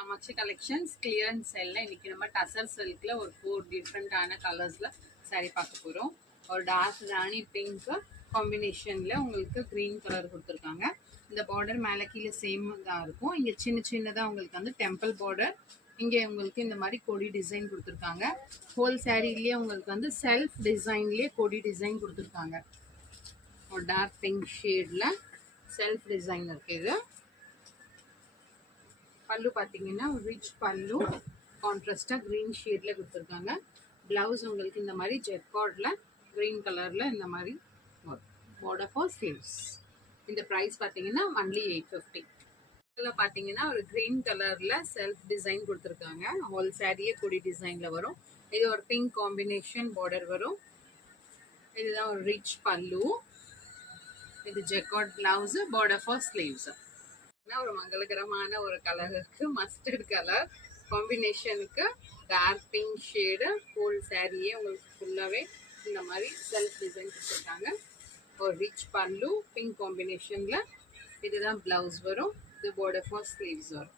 Kamakshi collections clearance சேல்ல இன்னைக்கு நம்ம டசர் சில்க்ல ஒரு 4 டிஃப்ரெண்டான கலர்ஸ்ல saree பார்க்க போறோம். ஒரு டார்க் ராணி பிங்க் காம்பினேஷன்ல உங்களுக்கு கிரீன் கலர் கொடுத்துருக்காங்க. இந்த பார்டர் மேலே கீழே சேம் தான் இருக்கும். இங்க சின்ன சின்னதா உங்களுக்கு வந்து டெம்பிள் பார்டர், இங்க உங்களுக்கு இந்த மாதிரி கொடி டிசைன் கொடுத்துருக்காங்க. ஹோல் சாரீலயே உங்களுக்கு வந்து செல்ஃப் டிசைன்லயே கொடி டிசைன் கொடுத்துருக்காங்க. ஒரு டார்க் பிங்க் ஷேட்ல செல்ஃப் டிசைன் இருக்கு. இது பல்லு பார்த்தீங்கன்னா ரிச் பல்லு, கான்ட்ராஸ்டா கிரீன் ஷேட்ல கொடுத்துருக்காங்க. பிளவுஸ் உங்களுக்கு இந்த மாதிரி ஜெக்கார்ட்ல கிரீன் கலர்ல இந்த மாதிரி பார்டர் ஃபார் ஸ்லீவ்ஸ். இந்த ப்ரைஸ் பார்த்தீங்கன்னா ஒன்லி 850. இதில் பார்த்தீங்கன்னா ஒரு கிரீன் கலர்ல செல்ஃப் டிசைன் கொடுத்துருக்காங்க. ஹோல் சாரியே கொடி டிசைன்ல வரும். இது ஒரு பிங்க் காம்பினேஷன் பார்டர் வரும். இதுதான் ஒரு ரிச் பல்லு. இது jacquard blouse, border for sleeves. ஒரு மங்களகரமான ஒரு கலர் இருக்கு, மஸ்டர்ட் கலர் காம்பினேஷனுக்கு டார்க் பிங்க் ஷேடு. ஹோல் சாரியே உங்களுக்கு ஃபுல்லாவே இந்த மாதிரி செல்ஃப் டிசைன் கொடுத்துருக்காங்க. ஒரு ரிச் பல்லு பிங்க் காம்பினேஷன்ல. இதுதான் பிளவுஸ் வரும். இது பார்டர் ஃபார் ஸ்லீவ்ஸ் வரும்.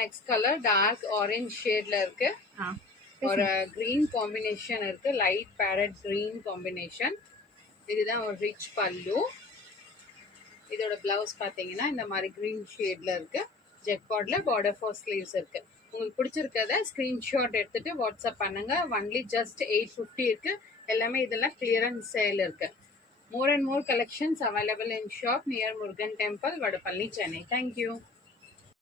நெக்ஸ்ட் கலர் டார்க் ஆரஞ்ச் ஷேட்ல இருக்கு. ஒரு கிரீன் காம்பினேஷன் இருக்கு, லைட் பேரட் கிரீன் காம்பினேஷன். இதுதான் ஒரு ரிச் பல்லு. இதோட பிளவுஸ் பார்த்தீங்கன்னா இந்த மாதிரி கிரீன் ஷேட்ல இருக்கு. ஜெக்கார்ட்ல பார்டர் ஃபார் ஸ்லீவ்ஸ் இருக்கு. உங்களுக்கு பிடிச்சிருக்கத ஸ்கிரீன்ஷாட் எடுத்துட்டு வாட்ஸ்அப் பண்ணுங்க. ஒன்லி ஜஸ்ட் 850 இருக்கு. எல்லாமே இதெல்லாம் கிளியரன்ஸ் சேல் இருக்கு. More and more collections available in shop near Murugan Temple, Vadapalli, Chennai. Thank you.